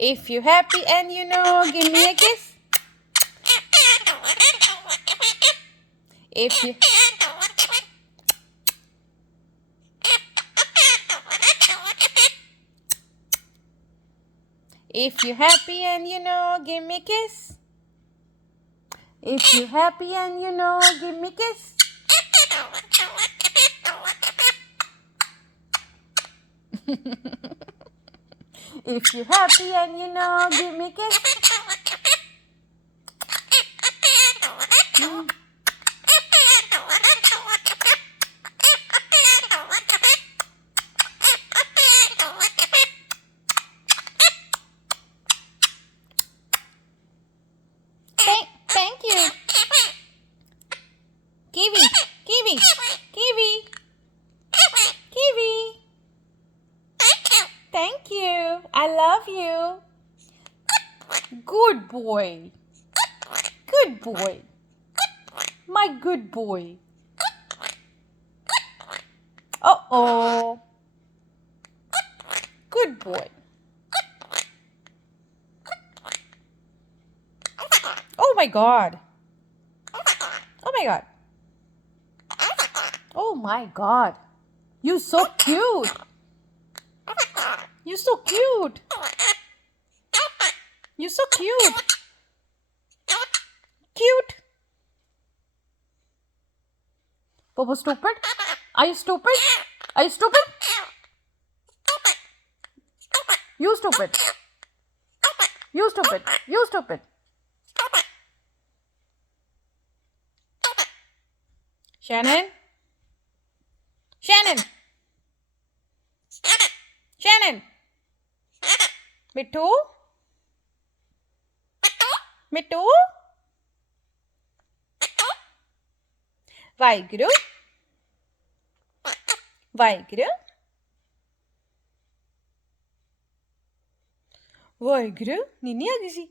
If you're happy and you know, give me a kiss. If you If you're happy and you know, give me a kiss. If you're happy and you know, give me a kiss. If you're happy and you know, give me a kiss. Thank you. Kiwi, kiwi, kiwi, kiwi. Thank you. I love you. Good boy. Good boy. My good boy. Uh-oh. Good boy. Oh my God. Oh my God. Oh my God. You're so cute. You're so cute. You're so cute. Cute. Bobo, stupid? Are you stupid? Are you stupid? You stupid. You stupid. You stupid. Shannon? Shannon? Shannon? Mittu? Mittu? Vaiguru? Vaiguru? Vaiguru? Ninni agisi.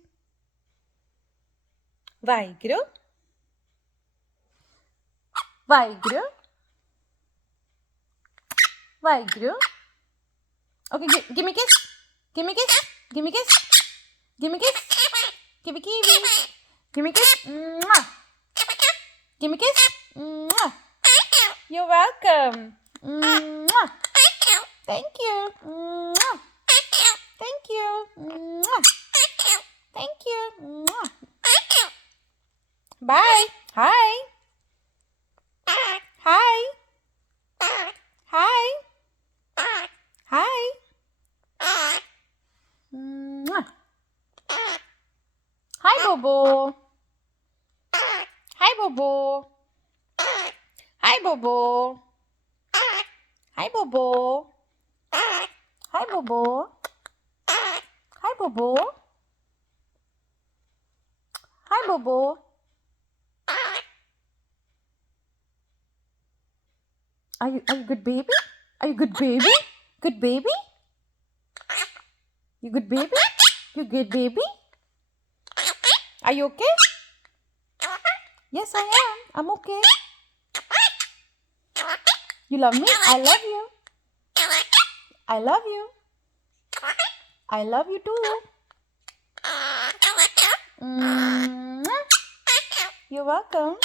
Vaiguru? Vaiguru? Vaiguru? Okay, give me a kiss. Give me a kiss. Give me a kiss. Give me a kiss. Give me kiwi. Give me a kiss. Mwah. Give me a kiss. Mwah. You're welcome. Mwah. Thank you. Mwah. Thank you. Mwah. Thank you. Mwah. Bye. Hi. Hi. Hi. Hi. Mwah. Hi, Bobo. Hi, Bobo. Hi, Bobo. Hi, Bobo. Hi, Bobo. Hi, Bobo. Hi, Bobo. Are you good baby? Are you good baby? Good baby? You good baby? You good baby? Are you okay? Yes, I am. I'm okay. You love me? I love you. I love you. I love you too. Mwah. You're welcome.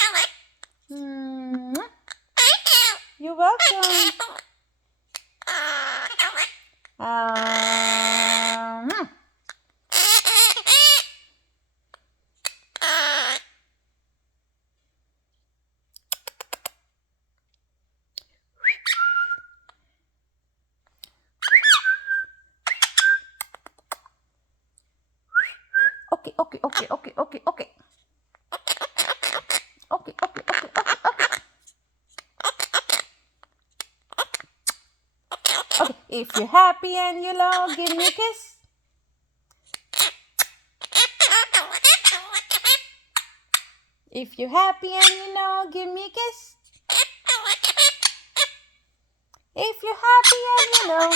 Mwah. You're welcome. Okay. Okay. Okay, if you're happy and you love, give me a kiss. If you're happy and you know, give me a kiss. If you're happy and you know.